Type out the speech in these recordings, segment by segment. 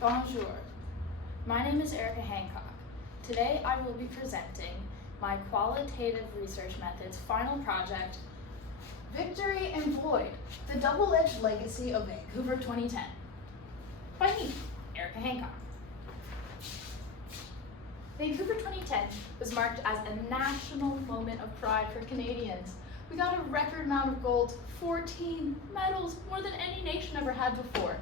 Bonjour. My name is Hancock. Today I will be presenting my qualitative research method's final project, Victory and Void, the Double-Edged Legacy of Vancouver 2010, by me, Hancock. Vancouver 2010 was marked as a national moment of pride for Canadians. We got a record amount of gold, 14 medals, more than any nation ever had before.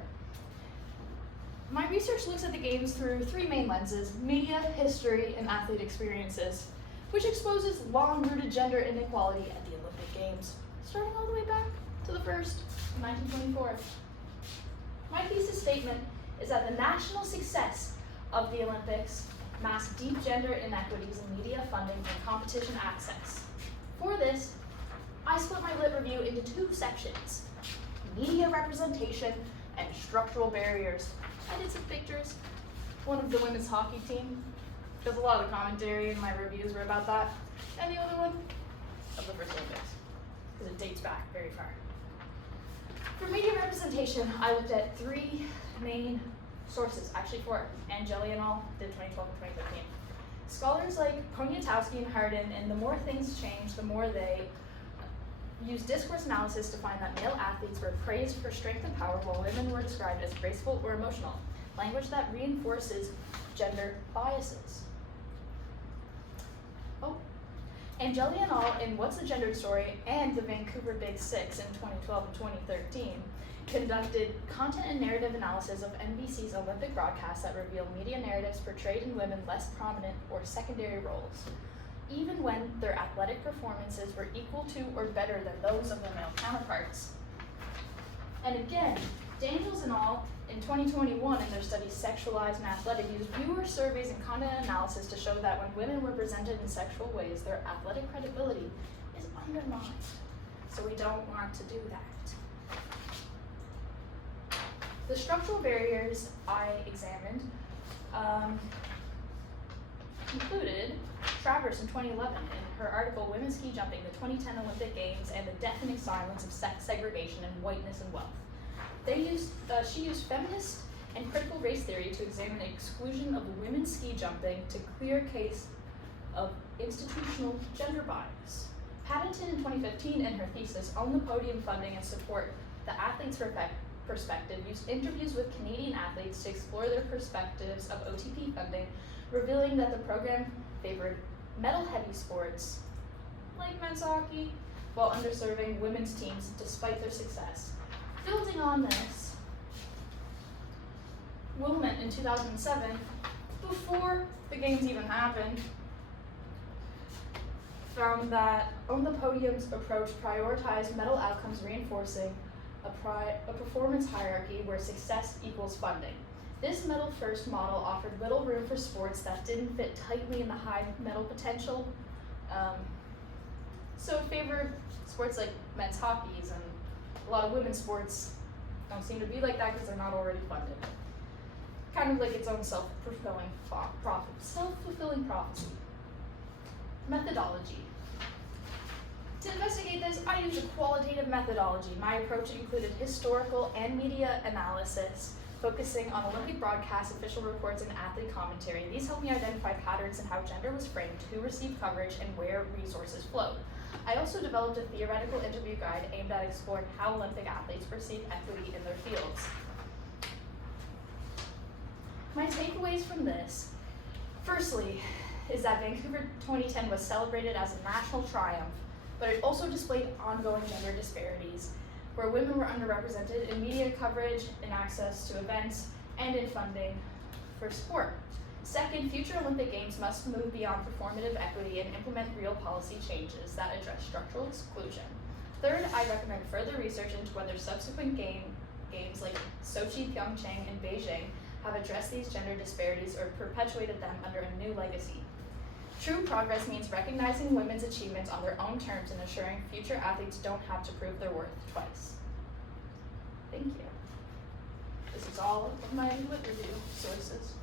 My research looks at the games through three main lenses: media, history, and athlete experiences, which exposes long-rooted gender inequality at the Olympic Games, starting all the way back to the first in 1924. My thesis statement is that the national success of the Olympics masked deep gender inequities in media funding and competition access. For this, I split my lit review into two sections: media representation and structural barriers. I did some pictures. One of the women's hockey team, because a lot of the commentary in my reviews were about that, and the other one of the first Olympics, because it dates back very far. For media representation, I looked at three main sources, actually four. Angeli and all did 2012 and 2015. Scholars like Poniatowski and Hardin, and the more things change, the more they use discourse analysis to find that male athletes were praised for strength and power while women were described as graceful or emotional, language that reinforces gender biases. Angeli and al. In What's the Gendered Story and the Vancouver Big Six in 2012 and 2013 conducted content and narrative analysis of NBC's Olympic broadcasts that reveal media narratives portrayed in women less prominent or secondary roles, even when their athletic performances were equal to or better than those of their male counterparts. And again, Daniels and al. In 2021 in their study Sexualized and Athletic used viewer surveys and content analysis to show that when women were presented in sexual ways, their athletic credibility is undermined. So we don't want to do that. The structural barriers I examined included Travers in 2011 in her article Women's Ski Jumping, the 2010 Olympic Games and the Deafening Silence of Sex Segregation and Whiteness and Wealth. She used feminist and critical race theory to examine the exclusion of women's ski jumping to clear case of institutional gender bias. Patented in 2015 in her thesis On the Podium Funding and Support, the Athlete's Perspective used interviews with Canadian athletes to explore their perspectives of OTP funding, revealing that the program favored medal-heavy sports, like men's hockey, while underserving women's teams despite their success. Building on this, Wilmot in 2007, before the games even happened, found that On the Podium's approach prioritized medal outcomes, reinforcing a performance hierarchy where success equals funding. This medal-first model offered little room for sports that didn't fit tightly in the high medal potential. So it favored sports like men's hockeys, and a lot of women's sports don't seem to be like that because they're not already funded. Kind of like its own self-fulfilling prophecy. Methodology. To investigate this, I used a qualitative methodology. My approach included historical and media analysis, focusing on Olympic broadcasts, official reports, and athlete commentary. These helped me identify patterns in how gender was framed, who received coverage, and where resources flowed. I also developed a theoretical interview guide aimed at exploring how Olympic athletes perceive equity in their fields. My takeaways from this, firstly, is that Vancouver 2010 was celebrated as a national triumph, but it also displayed ongoing gender disparities, where women were underrepresented in media coverage, in access to events, and in funding for sport. Second, future Olympic Games must move beyond performative equity and implement real policy changes that address structural exclusion. Third, I recommend further research into whether subsequent games like Sochi, Pyeongchang, and Beijing have addressed these gender disparities or perpetuated them under a new legacy. True progress means recognizing women's achievements on their own terms and ensuring future athletes don't have to prove their worth twice. Thank you. This is all of my lit review sources.